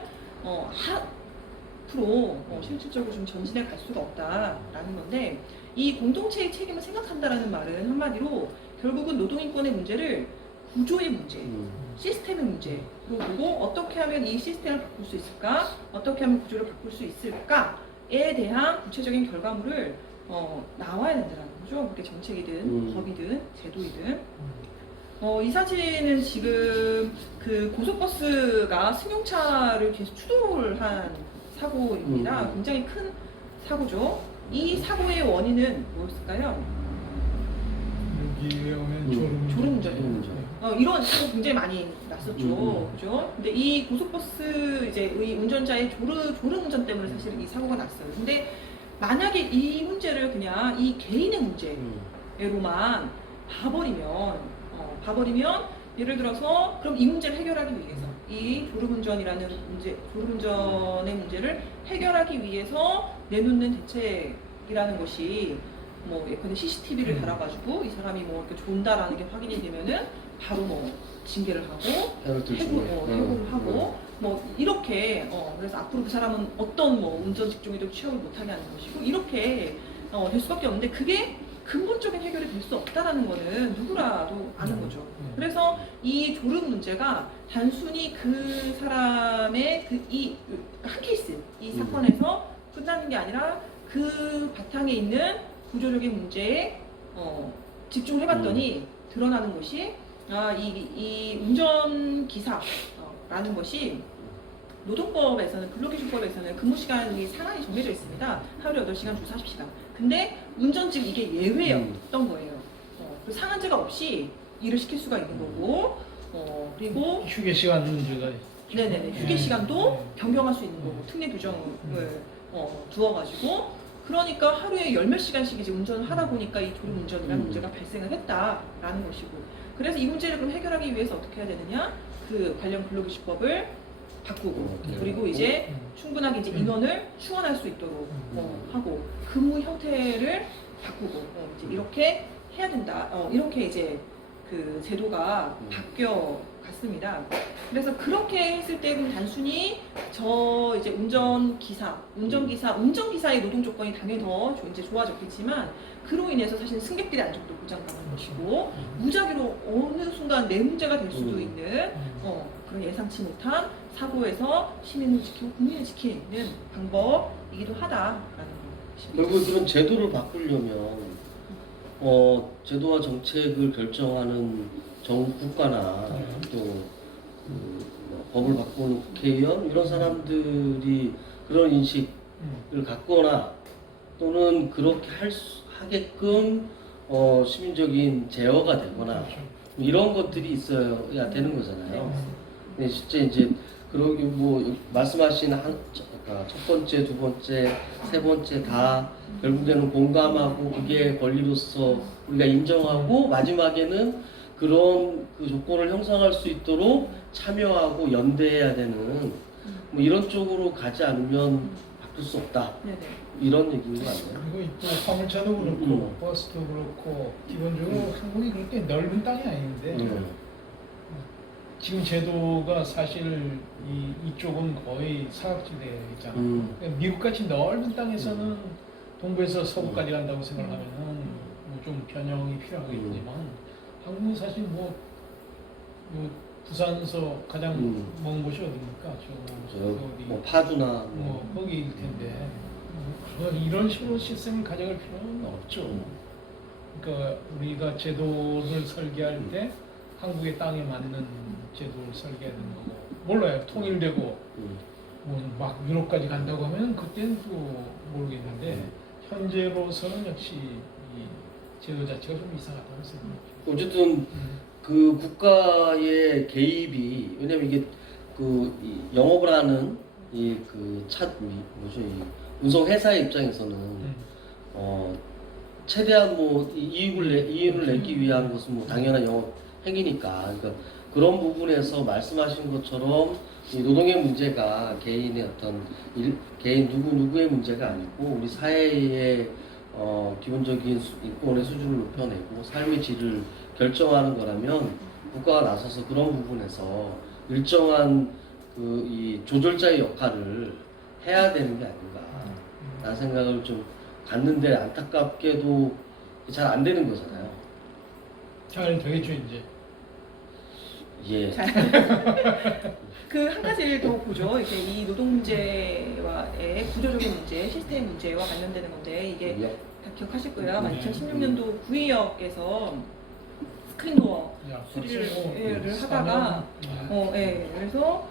앞으로 실질적으로 좀 전진해 갈 수가 없다라는 건데 이 공동체의 책임을 생각한다라는 말은 한마디로 결국은 노동인권의 문제를 구조의 문제, 시스템의 문제로 보고 어떻게 하면 이 시스템을 바꿀 수 있을까, 어떻게 하면 구조를 바꿀 수 있을까에 대한 구체적인 결과물을 나와야 된다는 거죠. 그게 정책이든 법이든 제도이든. 이 사진은 지금 그 고속버스가 승용차를 계속 추돌을 한 사고입니다. 굉장히 큰 사고죠. 이 사고의 원인은 무엇일까요? 여기에 오면 졸음운전이에요. 이런 사고 굉장히 많이 났었죠. 그죠? 근데 이 고속버스 이제 의 운전자의 졸음운전 때문에 사실 이 사고가 났어요. 근데 만약에 이 문제를 그냥 이 개인의 문제로만 봐버리면 예를 들어서 그럼 이 문제를 해결하기 위해서 이 졸음운전이라는 문제, 졸음운전의 문제를 해결하기 위해서 내놓는 대책이라는 것이 뭐 예컨대 CCTV를 달아가지고 이 사람이 뭐 이렇게 존다라는 게 확인이 되면은 바로 뭐 징계를 하고 해고를 하고 뭐 이렇게 그래서 앞으로 그 사람은 어떤 뭐 운전 직종에도 취업을 못하게 하는 것이고 이렇게 될 수밖에 없는데 그게 근본적인 해결이 될 수 없다라는 거는 누구라도 아는 거죠. 그래서 이 졸음 문제가 단순히 그 사람의 이 한 케이스, 이 사건에서 끝나는 게 아니라 그 바탕에 있는 구조적인 문제의 집중을 해봤더니 드러나는 것이 이 운전기사라는 것이 노동법에서는 근로기준법에서는 근무 시간이 상한이 정해져 있습니다. 하루에 8시간 주 40시간. 근데 운전직 이게 예외였던 거예요. 상한제가 없이 일을 시킬 수가 있는 거고, 그리고 휴게 시간 문제가 네네네 휴게 시간도 변경할 수 있는 거고 특례 규정을 두어가지고 그러니까 하루에 열 몇 시간씩 이제 운전을 하다 보니까 이 졸음 운전이라는 문제가 발생을 했다라는 것이고 그래서 이 문제를 그럼 해결하기 위해서 어떻게 해야 되느냐 그 관련 근로기준법을 바꾸고 그리고 이제 충분하게 이제 인원을 충원할 수 있도록 하고 근무 형태를 바꾸고 이제 이렇게 해야 된다. 이렇게 이제 그 제도가 바뀌어 갔습니다. 그래서 그렇게 했을 때 그럼 단순히 저 이제 운전기사의 노동 조건이 당연히 더 이제 좋아졌겠지만 그로 인해서 사실 승객들의 안전도 보장받는 것이고 무작위로 어느 순간 내 문제가 될 수도 있는 그런 예상치 못한 사고에서 시민을 지키고 국민을 지키는 방법이기도 하다라는 것입니다. 결국 그런 제도를 바꾸려면 제도와 정책을 결정하는 국가나 또 법을 바꾸는 국회의원 이런 사람들이 그런 인식을 갖거나 또는 그렇게 하게끔 시민적인 제어가 되거나 이런 것들이 있어야 되는 거잖아요. 근데 실제 이제 그러기 뭐 말씀하신 첫 번째, 두 번째, 세 번째 다 결국에는 공감하고 그게 권리로서 우리가 인정하고 마지막에는 그런 그 조건을 형성할 수 있도록 참여하고 연대해야 되는 뭐 이런 쪽으로 가지 않으면 바꿀 수 없다. 이런 얘기인 것 같네요. 그리고 또 화물차도 그렇고 버스도 그렇고 기본적으로 한국이 그렇게 넓은 땅이 아닌데 지금 제도가 사실 이쪽은 거의 사각지대에 있잖아. 그러니까 미국같이 넓은 땅에서는 동부에서 서부까지 간다고 생각하면은 뭐 좀 변형이 필요하겠지만 한국은 사실 뭐 부산서 가장 먼 곳이 어디입니까? 뭐 파주나 뭐 거기일 텐데 이런 식으로 시스템을 가져갈 필요는 없죠. 그러니까 우리가 제도를 설계할 때 한국의 땅에 맞는 제도를 설계해야 되는 거고 몰라요. 통일되고 뭐 막 유럽까지 간다고 하면 그때는 또 모르겠는데 현재로서는 역시 이 제도 자체가 좀 이상하다고 생각해요. 어쨌든 그 국가의 개입이 왜냐면 이게 이 영업을 하는 이 운송 회사의 입장에서는 최대한 뭐 이윤을 내기 위한 것은 뭐 당연한 영업 행위니까 그러니까 그런 부분에서 말씀하신 것처럼 이 노동의 문제가 개인의 개인 누구의 문제가 아니고 우리 사회의 기본적인 인권의 수준을 높여내고 삶의 질을 결정하는 거라면 국가가 나서서 그런 부분에서 일정한 이 조절자의 역할을 해야 되는 게 아닌가 라는 생각을 좀 갖는데 안타깝게도 잘 안 되는 거잖아요. 잘 되겠죠 이제. 예. 그 한 가지를 더 보죠. 이제 이 노동 문제와의 구조적인 문제, 시스템 문제와 관련되는 건데 이게 다 기억하실 거예요. 아마 2016년도 구의역에서 스크린도어 수리를 하다가 그래서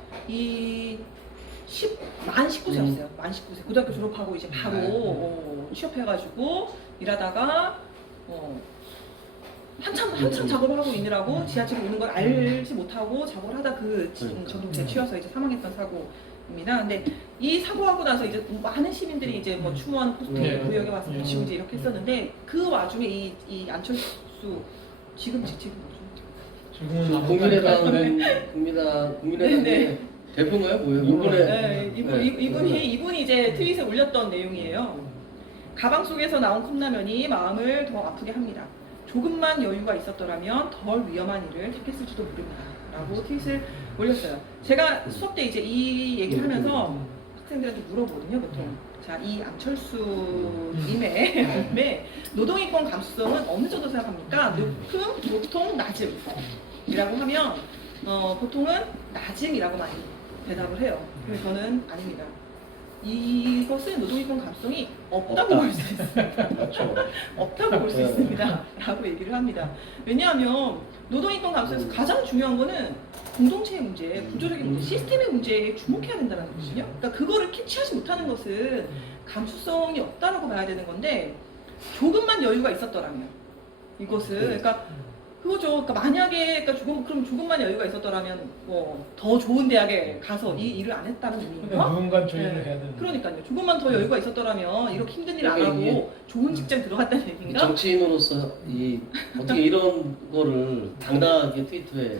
만 19세였어요. 만 19세 고등학교 졸업하고 이제 바로 취업해가지고 일하다가 한참 작업을 하고 있느라고 지하철에 오는 걸 알지 못하고 작업을 하다 전동체에 치여서 이제 사망했던 사고입니다. 근데 이 사고하고 나서 이제 많은 시민들이 이제 뭐 추모하는 포스터 구역에 와서 붙이고 이제 이렇게 했었는데 그 와중에 이 안철수 지금 뭐죠? 지금은 국민의당의 대표인가요? 뭐예요? 이분이 이제 트윗에 올렸던 내용이에요. 가방 속에서 나온 컵라면이 마음을 더 아프게 합니다. 조금만 여유가 있었더라면 덜 위험한 일을 택했을지도 모릅니다. 라고 트윗을 올렸어요. 제가 수업 때 이제 이 얘기를 하면서 학생들한테 물어보거든요, 보통. 자, 이 안철수님의 노동인권 감수성은 어느 정도 생각합니까? 높음, 보통, 낮음. 이라고 하면, 보통은 낮음이라고 많이 대답을 해요. 그래서 저는 아닙니다. 이것은 노동이권 감성이 없다고 없다. 볼 수 있습니다. 그렇죠. 없다고 볼 수 네. 있습니다. 라고 얘기를 합니다. 왜냐하면 노동이권 감성에서 가장 중요한 거는 공동체의 문제, 구조적인 문제, 시스템의 문제에 주목해야 된다는 거거든요. 그러니까 그거를 캐치하지 못하는 것은 감수성이 없다라고 봐야 되는 건데 조금만 여유가 있었더라면 이것을 그러니까 그거죠. 그러니까 만약에 그러니까 그럼 조금만 여유가 있었더라면 뭐 더 좋은 대학에 가서 이 일을 안 했다는 근데 의미인가? 누군가 조율을 네. 해야 되는. 그러니까요. 조금만 더 여유가 있었더라면 이렇게 힘든 일 안 그러니까 이게 하고 좋은 직장 들어갔다는 얘기인가? 정치인으로서 어떻게 이런 거를 당당하게 트위터에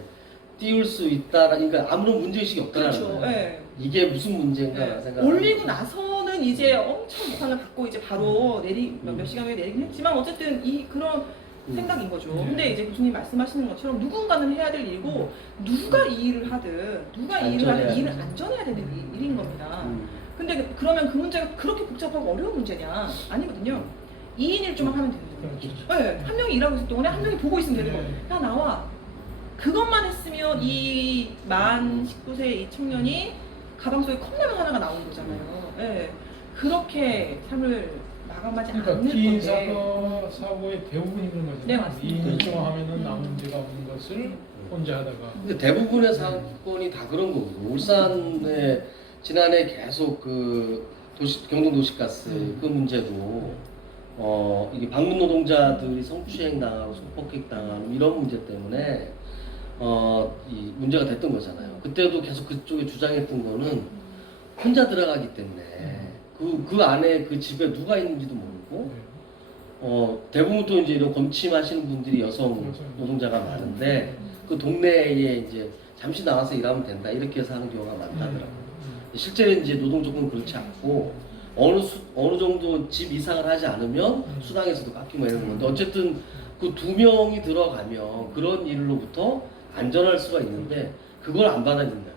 띄울 수 있다, 그러니까 아무런 문제의식이 없다는 그렇죠. 거예요. 예. 이게 무슨 문제인가 네. 생각. 올리고 나서는 이제 엄청 비판을 받고 이제 바로 몇 시간 후에 내리긴 했지만 어쨌든 그런 생각인 거죠. 네. 근데 이제 교수님 말씀하시는 것처럼 누군가는 해야 될 일이고 누가 이 일을 하든 누가 이 일을 하든 이 일은 안전해야 되는 일인 겁니다. 근데 그러면 그 문제가 그렇게 복잡하고 어려운 문제냐? 아니거든요. 2인 1조만 하면 되는 거죠. 그렇죠. 네, 한 명이 일하고 있을 동안에 한 명이 보고 있으면 되는 네. 거예요. 야 나와. 그것만 했으면 이 만 19세 이 청년이 가방 속에 컵라면 하나가 나오는 거잖아요. 예. 그렇게 삶을 마감하지 그러니까 않는 피인 건데. 사고의 대부분이 그런 거죠. 네, 맞습니다. 2인 1조 하면은 아무 문제가 없는 것을 혼자 하다가. 근데 대부분의 사건이 다 그런 거거든요. 울산에 지난해 계속 그 경동 도시가스 그 문제도 이게 방문 노동자들이 성추행 당하고 성폭행 당하고 이런 문제 때문에 이 문제가 됐던 거잖아요. 그때도 계속 그쪽에 주장했던 거는 혼자 들어가기 때문에 그 안에 그 집에 누가 있는지도 모르고 대부분 또 이제 이런 검침하시는 분들이 여성 그렇죠. 노동자가 많은데 그 동네에 이제 잠시 나와서 일하면 된다 이렇게 해서 하는 경우가 많다더라고요. 실제는 이제 노동 조건 그렇지 않고 어느 정도 집 이상을 하지 않으면 수당에서도 깎이고 이런 건데 어쨌든 그 2명이 들어가면 그런 일로부터 안전할 수가 있는데 그걸 안 받아들인다.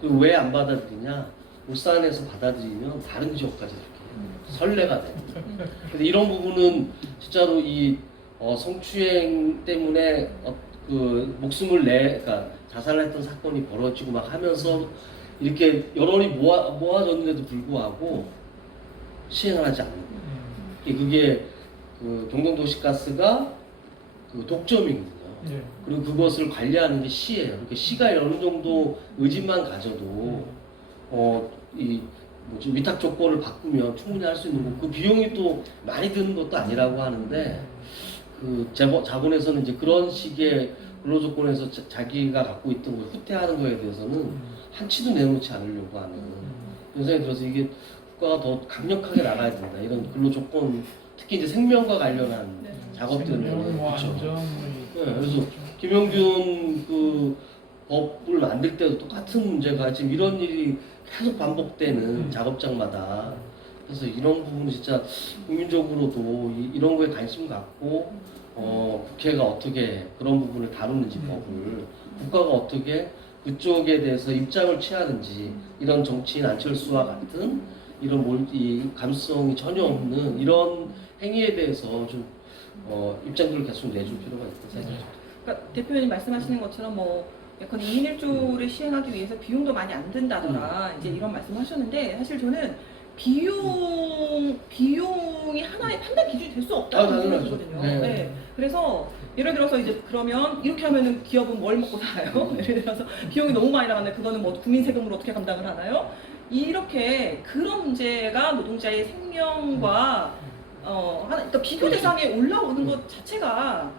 그 왜 안 받아들이냐? 울산에서 받아들이면 다른 지역까지 이렇게 선례가 돼. 근데 이런 부분은 진짜로 이 성추행 때문에 그 목숨을 그러니까 자살을 했던 사건이 벌어지고 막 하면서 이렇게 여론이 모아졌는데도 불구하고 시행을 하지 않는 거예요. 그게 그 경동도시가스가 그 독점이거든요. 네. 그리고 그것을 관리하는 게 시예요. 그러니까 시가 어느 정도 의지만 가져도 위탁 조건을 바꾸면 충분히 할 수 있는 거고 그 비용이 또 많이 드는 것도 아니라고 하는데 그 자본에서는 이제 그런 식의 근로 조건에서 자기가 갖고 있던 걸 후퇴하는 거에 대해서는 한치도 내놓지 않으려고 하는 그런 생각이 들어서 이게 국가가 더 강력하게 나가야 된다. 이런 근로 조건 특히 이제 생명과 관련한 네. 작업들은 생명, 뭐 그렇죠. 안전, 네, 그래서 김영균 그 법을 만들 때도 똑같은 문제가 지금 이런 일이 계속 반복되는 작업장마다 그래서 이런 부분은 진짜 국민적으로도 이런 거에 관심 갖고 국회가 어떻게 그런 부분을 다루는지 법을 국가가 어떻게 그쪽에 대해서 입장을 취하는지 이런 정치인 안철수와 같은 이런 이 감수성이 전혀 없는 이런 행위에 대해서 좀 입장들을 계속 내줄 필요가 있다고 생각합니다. 그러니까 대표님 말씀하시는 것처럼 뭐 약간 2인 1조를 시행하기 위해서 비용도 많이 안 든다더라 이제 이런 말씀하셨는데 사실 저는 비용이 하나의 판단 기준이 될 수 없다고 생각하거든요. 네. 네. 그래서 예를 들어서 이제 그러면 이렇게 하면은 기업은 뭘 먹고 살아요? 예를 들어서 비용이 너무 많이 나갔는데 그거는 뭐 국민 세금으로 어떻게 감당을 하나요? 이렇게 그런 문제가 노동자의 생명과 그러니까 비교 대상에 올라오는 것 자체가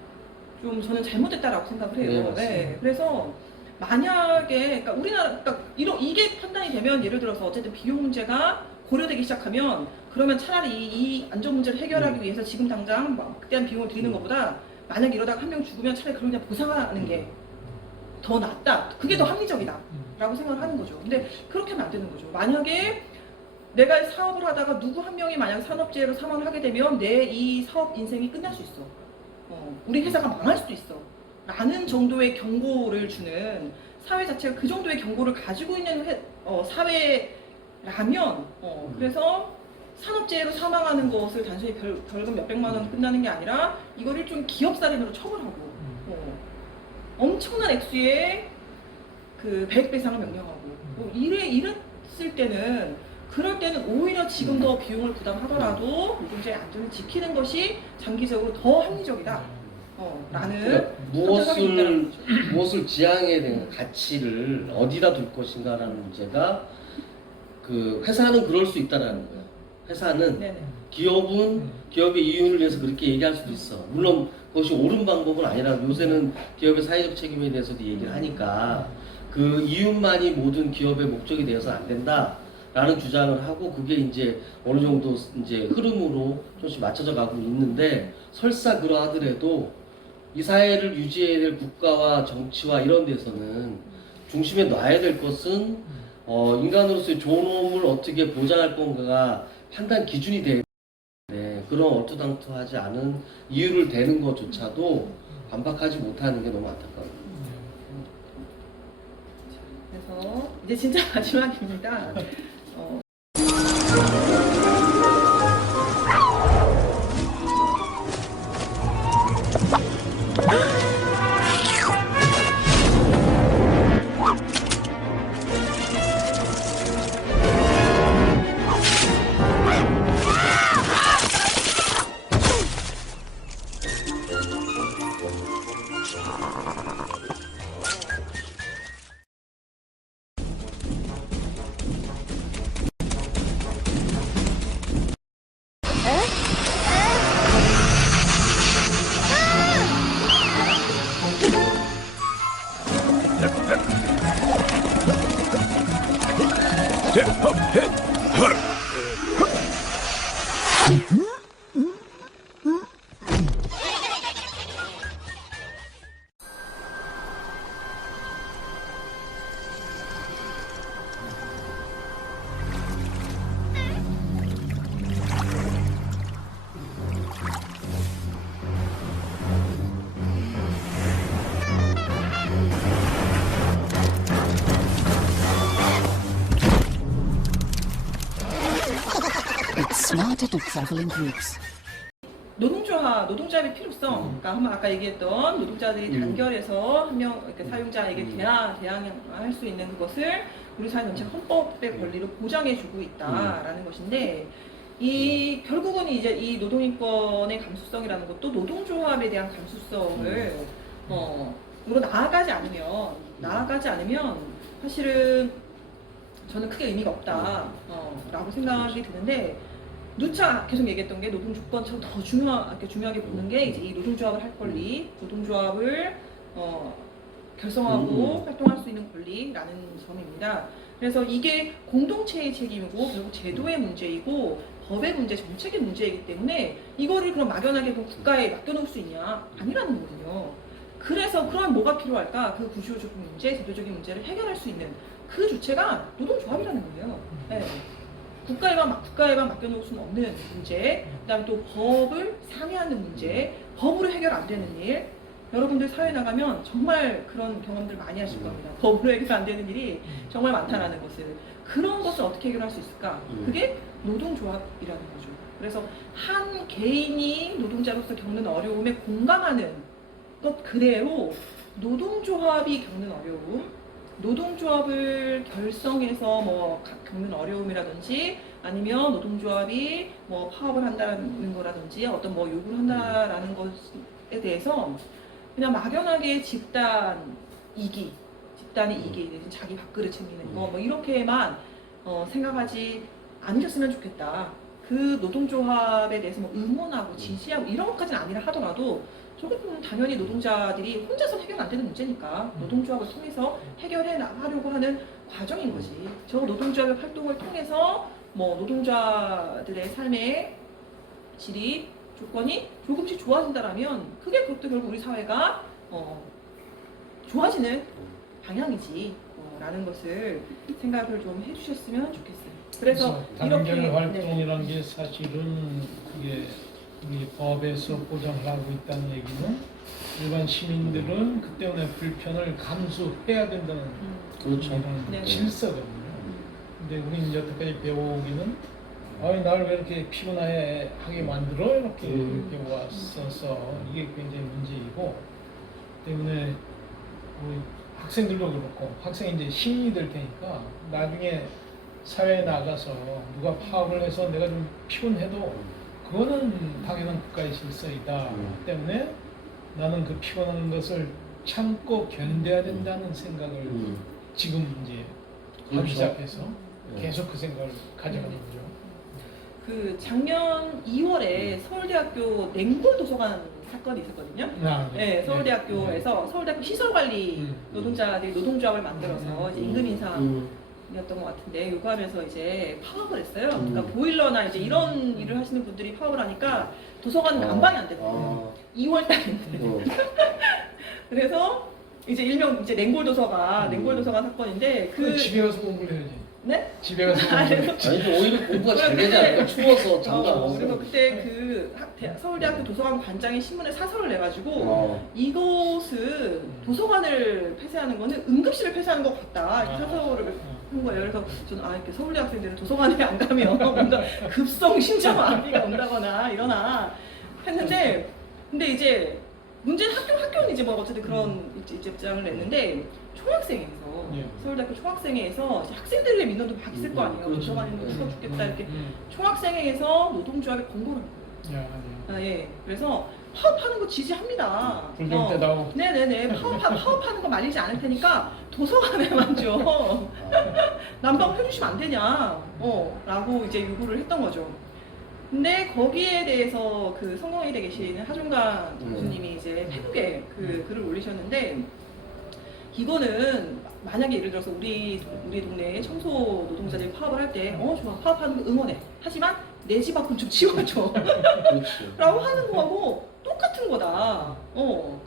좀 저는 잘못됐다라고 생각을 해요. 네, 네, 그래서 만약에 그러니까 우리나라 그러니까 이게 판단이 되면 예를 들어서 어쨌든 비용 문제가 고려되기 시작하면 그러면 차라리 이 안전 문제를 해결하기 위해서 지금 당장 막 극대한 비용을 들이는 것보다 만약 이러다가 한 명 죽으면 차라리 그걸 그냥 보상하는 게 더 낫다. 그게 더 합리적이다라고 생각을 하는 거죠. 근데 그렇게 하면 안 되는 거죠. 만약에 내가 사업을 하다가 누구 한 명이 만약 산업재해로 사망을 하게 되면 내 이 사업 인생이 끝날 수 있어. 우리 회사가 망할 수도 있어. 라는 정도의 경고를 주는 사회 자체가 그 정도의 경고를 가지고 있는 사회라면 그래서 산업재해로 사망하는 것을 단순히 벌금 몇백만 원 끝나는 게 아니라 이걸 일종의 기업살인으로 처벌하고 엄청난 액수의 그 배액배상을 명령하고 이랬을 때는 그럴 때는 오히려 지금 더 비용을 부담하더라도 노동자의 안전을 지키는 것이 장기적으로 더 합리적이다. 라는 그러니까 선택이 있다는 거죠. 무엇을 지향해야 되는 가치를 어디다 둘 것인가라는 문제가 그 회사는 그럴 수 있다라는 거예요. 회사는 네네. 기업은 기업의 이윤을 위해서 그렇게 얘기할 수도 있어. 물론 그것이 옳은 방법은 아니라 요새는 기업의 사회적 책임에 대해서도 얘기를 하니까 그 이윤만이 모든 기업의 목적이 되어서 안 된다라는 주장을 하고 그게 이제 어느 정도 이제 흐름으로 조금씩 맞춰져 가고 있는데 설사 그러하더라도 이 사회를 유지해야 될 국가와 정치와 이런 데서는 중심에 놔야 될 것은 인간으로서의 존엄을 어떻게 보장할 건가가 판단 기준이 돼야 되는데 그런 얼토당토하지 않은 이유를 대는 것조차도 반박하지 못하는 게 너무 안타까워요. 그래서 이제 진짜 마지막입니다. It's smarter to travel in groups. 노동조합의 필요성, 그러니까 아까 얘기했던 노동자들이 단결해서 한 명 사용자에게 대항할 수 있는 그것을 우리 사회 전체가 헌법의 권리로 보장해주고 있다라는 것인데, 결국은 이제 이 노동인권의 감수성이라는 것도 노동조합에 대한 감수성을 으로 나아가지 않으면 사실은 저는 크게 의미가 없다라고 생각이 드는데, 누차 계속 얘기했던 게 노동 조건처럼 더 중요하게 보는 게 이제 이 노동조합을 할 권리, 노동조합을 결성하고 활동할 수 있는 권리라는 점입니다. 그래서 이게 공동체의 책임이고 결국 제도의 문제이고 법의 문제, 정책의 문제이기 때문에 이거를 그럼 막연하게 국가에 맡겨놓을 수 있냐? 아니라는 거거든요. 그래서 그럼 뭐가 필요할까? 그 구조적인 문제, 제도적인 문제를 해결할 수 있는 그 주체가 노동조합이라는 거예요. 네. 국가에만 맡겨놓을 수는 없는 문제, 그다음에 또 법을 상회하는 문제, 법으로 해결 안 되는 일. 여러분들 사회 나가면 정말 그런 경험들 많이 하실 겁니다. 법으로 해결 안 되는 일이 정말 많다라는 것을. 그런 것을 어떻게 해결할 수 있을까? 그게 노동조합이라는 거죠. 그래서 한 개인이 노동자로서 겪는 어려움에 공감하는 것 그대로 노동조합이 겪는 어려움, 노동조합을 결성해서 겪는 어려움이라든지 아니면 노동조합이 파업을 한다는 거라든지 어떤 요구를 한다라는 것에 대해서 그냥 막연하게 집단의 이기 대신 자기 밥그릇 챙기는 거 이렇게만 생각하지 않으셨으면 좋겠다. 그 노동조합에 대해서 응원하고 지지하고 이런 것까지는 아니라 하더라도 저것은 당연히 노동자들이 혼자서 해결 안 되는 문제니까 노동조합을 통해서 해결해 나가려고 하는 과정인 거지. 저 노동조합의 활동을 통해서 노동자들의 삶의 질이 조건이 조금씩 좋아진다라면 그게 그것도 결국 우리 사회가 좋아지는 방향이지 라는 것을 생각을 좀 해주셨으면 좋겠어요. 그래서 단결 이렇게 활동이라는 게 사실은 그게 우리 법에서 보장을 하고 있다는 얘기는 일반 시민들은 그 때문에 불편을 감수해야 된다는 그렇죠. 네. 질서거든요. 근데 우리는 여태까지 배워오기는 나를 왜 이렇게 피곤하게 만들어? 이렇게 왔어서 이게 굉장히 문제이고 때문에 우리 학생들도 그렇고 학생이 이제 시민이 될 테니까 나중에 사회에 나가서 누가 파업을 해서 내가 좀 피곤해도 그거는 당연한 국가의 질서이다 때문에 나는 그 피곤한 것을 참고 견뎌야 된다는 생각을 지금 이제 하기 그렇죠. 시작해서 네. 계속 그 생각을 가져가는 거죠. 그 작년 2월에 서울대학교 냉골 도서관 사건이 있었거든요. 아, 네, 서울대학교에서 서울대학교 시설관리 노동자들이 노동조합을 만들어서 이제 임금 인상이었던 것 같은데 요구하면서 이제 파업을 했어요. 그러니까 보일러나 이제 이런 일을 하시는 분들이 파업을 하니까 도서관은 난방이 안 되는 거예요. 2월 달인데. 그래서 이제 일명 이제 냉골 도서관 사건인데 그 집에 가서 공부를 해야지. 네? 집에 가서 공부를 해야지. 아니 좀 오히려 공부가 잘 되지 않을까? 추워서 잠깐. 그래서 그때 그 서울대학교 도서관 관장이 신문에 사설을 내가지고 이것은 도서관을 폐쇄하는 거는 응급실을 폐쇄하는 것 같다 이렇게 사설을 한 거예요. 그래서 저는 이렇게 서울대 학생들은 도서관에 안 가면 뭔가 급성 심장마비가 온다거나 이러나 했는데 근데 이제 문제는 학교는 이제 뭐 어쨌든 그런 입장을 냈는데 총학생회에서 예. 서울대학교 총학생회에서 이제 학생들을 위해 민원도 막 있을 거 아니에요. 그렇죠. 도서관에 뭐 추워 죽겠다 이렇게 총학생회에서 노동조합에 권고를 한 거예요. 야, 아, 예. 그래서 파업하는 거 지지합니다. 불경 때 나오고. 네네네. 파업하는 거 말리지 않을 테니까 도서관에만 좀 난방을 해주시면 안 되냐. 라고 이제 요구를 했던 거죠. 근데 거기에 대해서 그 성공회의에 계시는 하종관 교수님이 이제 페북에 그 글을 올리셨는데 이거는 만약에 예를 들어서 우리 동네에 청소 노동자들이 파업을 할 때 좋아 파업하는 거 응원해. 하지만 내 집 앞은 좀 치워줘. 그렇지. 라고 하는 거하고 똑같은 거다.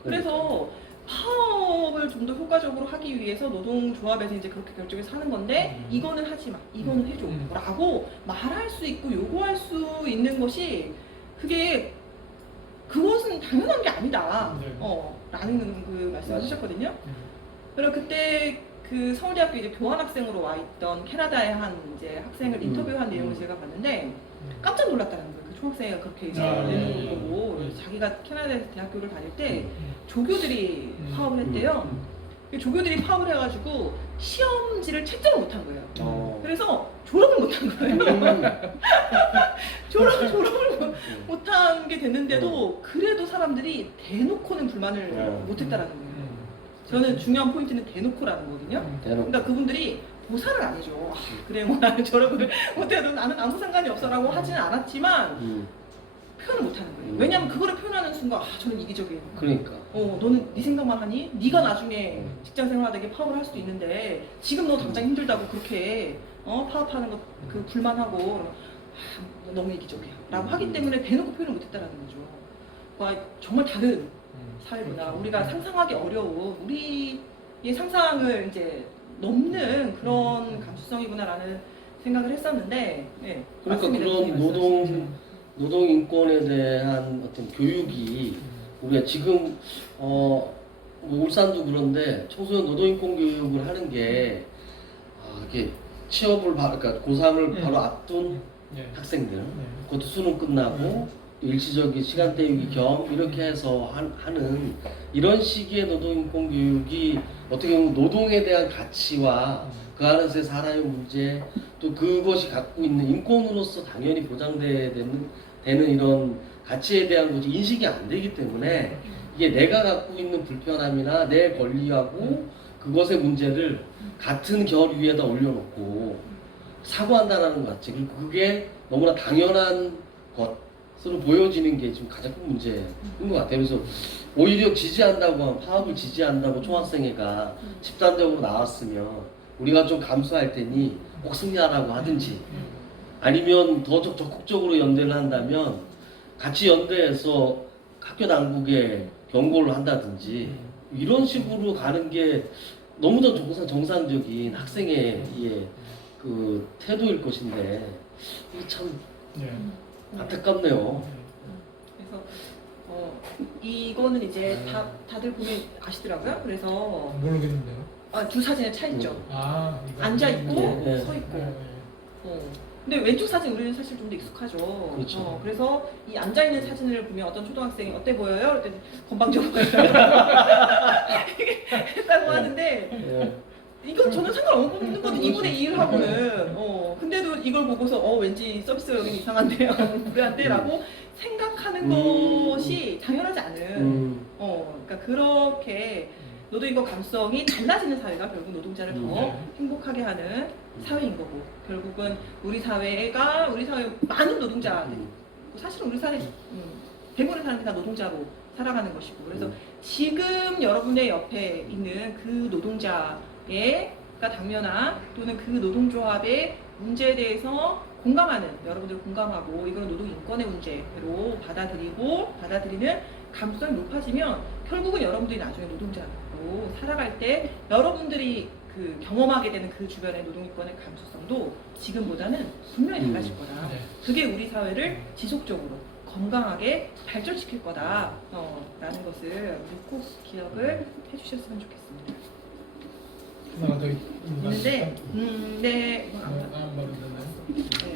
그래서 파업을 좀 더 효과적으로 하기 위해서 노동조합에서 이제 그렇게 결정해서 하는 건데 이거는 하지 마, 이거는 해줘 라고 말할 수 있고 요구할 수 있는 것이 그것은 당연한 게 아니다. 네. 라는 그 말씀을 하셨거든요. 그리고 그때 그 서울대학교 이제 교환학생으로 와 있던 캐나다의 한 이제 학생을 인터뷰한 내용을 제가 봤는데 깜짝 놀랐다는 거예요. 그 총학생회가 그렇게 이제 내용을 보고 자기가 캐나다에서 대학교를 다닐 때 조교들이 파업을 했대요. 조교들이 파업을 해가지고 시험지를 채점을 못한 거예요. 그래서 졸업을 못한 거예요. 졸업을 못한 게 됐는데도 그래도 사람들이 대놓고는 불만을 못했다라는 거예요. 저는 중요한 포인트는 대놓고라는 거거든요. 그러니까 그분들이 보살을 안 해줘. 그래 뭐 나는 졸업을 못해도 나는 아무 상관이 없어라고 하지는 않았지만 표현을 못하는 거예요. 왜냐하면 그거를 표현하는 순간 저는 이기적이에요. 그러니까. 너는 네 생각만 하니? 네가 나중에 직장 생활하다가 파업을 할 수도 있는데 지금 너 당장 힘들다고 그렇게 파업하는 거 그 불만하고 너무 이기적이야 라고 하기 때문에 대놓고 표현을 못했다라는 거죠. 그러니까 정말 다른 사회구나. 그렇죠. 우리가 상상하기 어려운 우리의 상상을 이제 넘는 그런 감수성이구나라는 생각을 했었는데 그러니까 맞습니다. 그런 노동 인권에 대한 어떤 교육이 우리가 지금 뭐 울산도 그런데 청소년 노동 인권 교육을 하는 게 이게 취업을 그러니까 고3을 바로 앞둔 학생들 그것도 수능 끝나고 또 일시적인 시간 때우기 겸 이렇게 해서 하는 이런 식의 노동인권 교육이 어떻게 보면 노동에 대한 가치와 그 안에서의 사람의 문제 또 그것이 갖고 있는 인권으로서 당연히 보장돼야 되는 이런 가치에 대한 것이 인식이 안 되기 때문에 이게 내가 갖고 있는 불편함이나 내 권리하고 그것의 문제를 같은 결 위에다 올려놓고 사고한다라는 것 같지. 그리고 그게 너무나 당연한 것으로 보여지는 게 지금 가장 큰 문제인 것 같아요. 그래서 오히려 지지한다고 하면 파업을 지지한다고 총학생회가 집단적으로 나왔으면 우리가 좀 감수할 테니 꼭 승리하라고 하든지 아니면 더 적극적으로 연대를 한다면 같이 연대해서 학교 당국에 경고를 한다든지 이런 식으로 가는 게 너무나 정상적인 학생의 그 태도일 것인데 이게 참 안타깝네요. 그래서 이거는 이제 다들 보면 아시더라고요. 그래서 모르겠는데요. 두 사진에 차 있죠. 이거 앉아 있고 네. 서 있고. 근데 왼쪽 사진 우리는 사실 좀 더 익숙하죠. 그렇죠. 그래서 이 앉아 있는 사진을 보면 어떤 초등학생이 어때 보여요? 그랬더니 건방져 보여요. 했다고 하는데 이건 저는 상관없는 거든 2분의 1하고는 근데도 이걸 보고서 왠지 서비스가 여기는 이상한데요 불안한데라고 생각하는 것이 당연하지 않은 그러니까 그렇게 노동인권 감수성이 달라지는 사회가 결국 노동자를 더 행복하게 하는 사회인 거고 결국은 우리 사회 많은 노동자들이 사실은 우리 사회 대부분의 사람들이 다 노동자로 살아가는 것이고 그래서 지금 여러분의 옆에 있는 그 노동자가 당면한 또는 그 노동조합의 문제에 대해서 공감하는 여러분들 공감하고 이거는 노동 인권의 문제로 받아들이는 감수성이 높아지면 결국은 여러분들이 나중에 노동자로 살아갈 때 여러분들이 그 경험하게 되는 그 주변의 노동 인권의 감수성도 지금보다는 분명히 달라질 거다. 그게 우리 사회를 지속적으로 건강하게 발전시킬 거다. 라는 것을 꼭 기억을 해주셨으면 좋겠습니다. 하나가 더 있는데, 네. 네,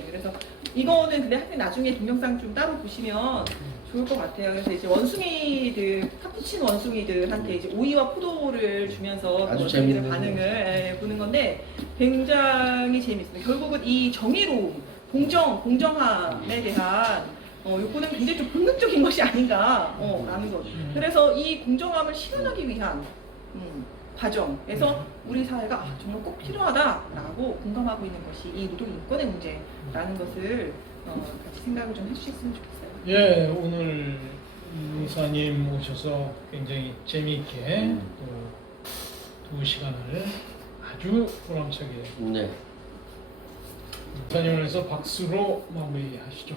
그래서 이거는 근데 하여튼 나중에 동영상 좀 따로 보시면 좋을 것 같아요. 그래서 이제 카푸치노 원숭이들한테 이제 오이와 포도를 주면서 아주 원숭이들 재밌는 반응을 보는 건데 굉장히 재밌습니다. 결국은 이 정의로움, 공정함에 대한 요거는 굉장히 좀 본능적인 것이 아닌가 라는 것. 그래서 이 공정함을 실현하기 위한 과정에서 우리 사회가 정말 꼭 필요하다라고 공감하고 있는 것이 이 노동 인권의 문제라는 것을 같이 생각을 좀 해주셨으면 좋겠어요. 예, 오늘 이사님 오셔서 굉장히 재미있게 또 2시간을 아주 보람차게 네. 이사님을 해서 박수로 마무리하시죠.